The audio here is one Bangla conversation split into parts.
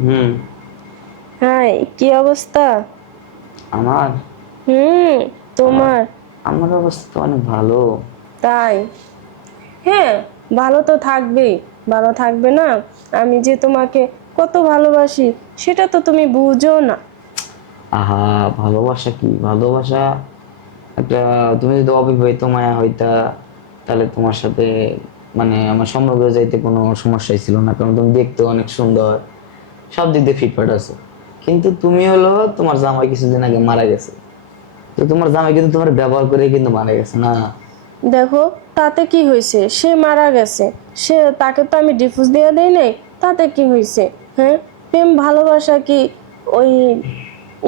হুম। হাই কি অবস্থা? আমার? হুম তোমার? আমার অবস্থা তো অনেক ভালো। তাই? হ্যাঁ ভালো তো থাকবেই ভালো থাকবে না? আমি যে তোমাকে কত ভালোবাসি সেটা তো তুমি বুঝো না। আহা ভালোবাসা কি? ভালোবাসা একটা তুমি যদি অবিবাহিত মায়া হইতা তাহলে তোমার সাথে মানে আমার সম্পর্ক যাইতে কোনো সমস্যাই ছিল না কারণ তুমি দেখতে অনেক সুন্দর। সব দিক দিয়ে ফিটফাট আছে। কিন্তু তুমি হলো তোমার জামাই কিছুদিন আগে মারা গেছে। তো তোমার জামাই কিন্তু তোমার ব্যবহার করে কিন্তু মারা গেছে না? দেখো তাতে কি হয়েছে? সে মারা গেছে। সে তাকে তো আমি ডিফুজ দিয়ে দেই নাই তাতে কি হয়েছে? হ্যাঁ? প্রেম ভালোবাসা কি ওই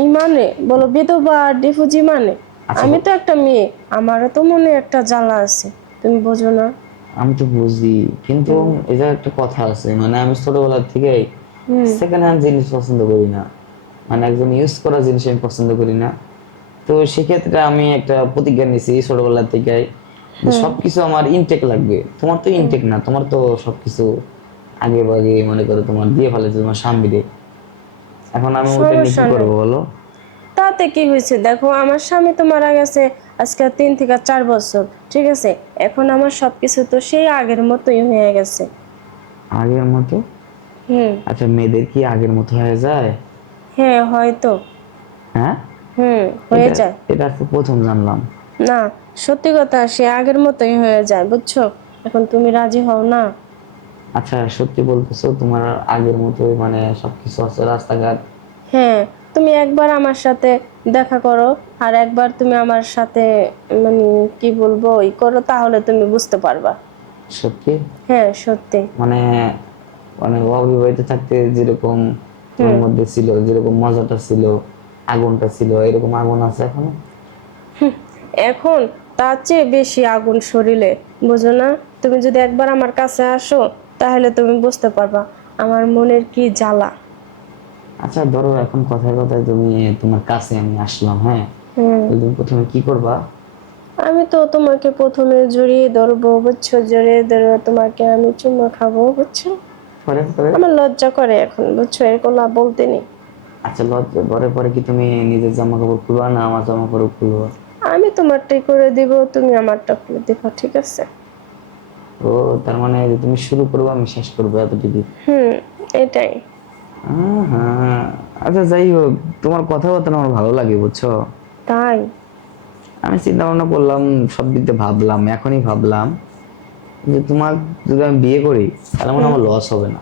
ইমানে? বলো বিধবা ডিফুজ ইমানে? আমি তো একটা মেয়ে আমারও তো মনে একটা জ্বালা আছে। তুমি বোঝো না। আমি তো বুঝি কিন্তু এটা একটা কথা আছে মানে আমি ছোটবেলা থেকেই সেকেন্ড হ্যান্ড জিনিস পছন্দ করি না। মানে একজন ইউজ করা জিনিস আমি পছন্দ করি না। তো সেক্ষেত্রে আমি একটা প্রতিজ্ঞা নিয়েছি ছোটবেলা থেকে সবকিছু আমার ইনটেক লাগবে। তোমার তো ইনটেক না তোমার তো সবকিছু আগে ভাগে মনে করো তোমার দিয়ে ফেলেছে তোমার স্বামীরে। এখন আমি ওটা নিয়ে কি করব বলো? তাতে কি হয়েছে? দেখো আমার স্বামী তো মারা গেছে আজকে তিন থেকে চার বছর ঠিক আছে? এখন আমার সবকিছু তো সেই আগের মতোই হয়ে গেছে। আগের মতো? হুম। আচ্ছা মেয়েদের কি আগের মতো হয়ে যায়? হ্যাঁ হয়তো। হ্যাঁ? হুম হয়ে এটা- যায়। এটা তো প্রথম জানলাম। না সত্যি কথা সে আগের মতোই হয়ে যায় বুঝছ? এখন তুমি রাজি হও না। আচ্ছা সত্যি বলতেছো তোমার আগের মতোই মানে সবকিছু আছে রাস্তাঘাট? হ্যাঁ তুমি একবার আমার সাথে দেখা করো আর একবার তুমি আমার সাথে মানে কি বলব ই করো তাহলে তুমি বুঝতে পারবা। সত্যি? হ্যাঁ সত্যি। মানে মানে অবিবাহিত থাকতে যেরকম তোমার মধ্যে ছিল যেরকম মজাটা ছিল আগুনটা ছিল এরকম আগুন আছে এখনও? এখন তার চেয়ে বেশি আগুন শরীরে বুঝো না? তুমি যদি একবার আমার কাছে আসো তাহলে তুমি বুঝতে পারবা আমার মনের কি জ্বালা। আচ্ছা ধরো এখন কথায় কথায় তুমি তোমার কাছে আমি আসলাম হ্যাঁ? তুমি প্রথমে কি করবা? আমি তো তোমাকে প্রথমে জড়িয়ে ধরবো বুঝছ? জড়িয়ে ধরবো তোমাকে আমি চুমা খাব বুঝছ? পরে পরে? আমার লজ্জা করে এখন বুঝছ? এরকম বলতে নেই। আচ্ছা লজ্জা পরে পরে কি তুমি নিজের জামা কাপড় খুলবা না আমার জামা কাপড় খুলবো? আমি তোমারটাই করে দিব তুমি আমারটা করে দিবা ঠিক আছে? ও তার মানে তুমি শুরু করবে আমি শেষ করব এতটুকু হুম এটাই। হ্যাঁ আচ্ছা যাই হোক তোমার কথাবার্তা আমার ভালো লাগে বুঝছ? তাই? আমি চিন্তা ভাবনা করলাম সব দিক দিয়ে ভাবলাম এখনই ভাবলাম। যে তোমার যদি আমি বিয়ে করি তাহলে মনে আমার লস হবে না।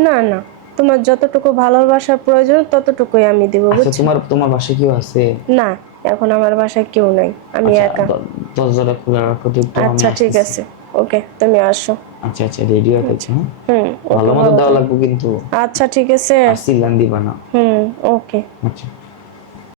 না না। তোমার যতটুকু ভালোবাসার প্রয়োজন ততটুকুই আমি দিব আচ্ছা তোমার তোমার বাসায় কেউ আছে? না এখন আমার বাসায় কেউ নাই। আমি একা। দ- দরজাটা খোলা রাখো তো আচ্ছা ঠিক আছে। ওকে তুমি আসো। আচ্ছা আচ্ছা রেডি হয়ে থাকছে হ্যাঁ? হুম ভালো মতো দেওয়া লাগবে কিন্তু। আচ্ছা ঠিক আছে। আর সিলান দিবা না। হুম ওকে। আচ্ছা।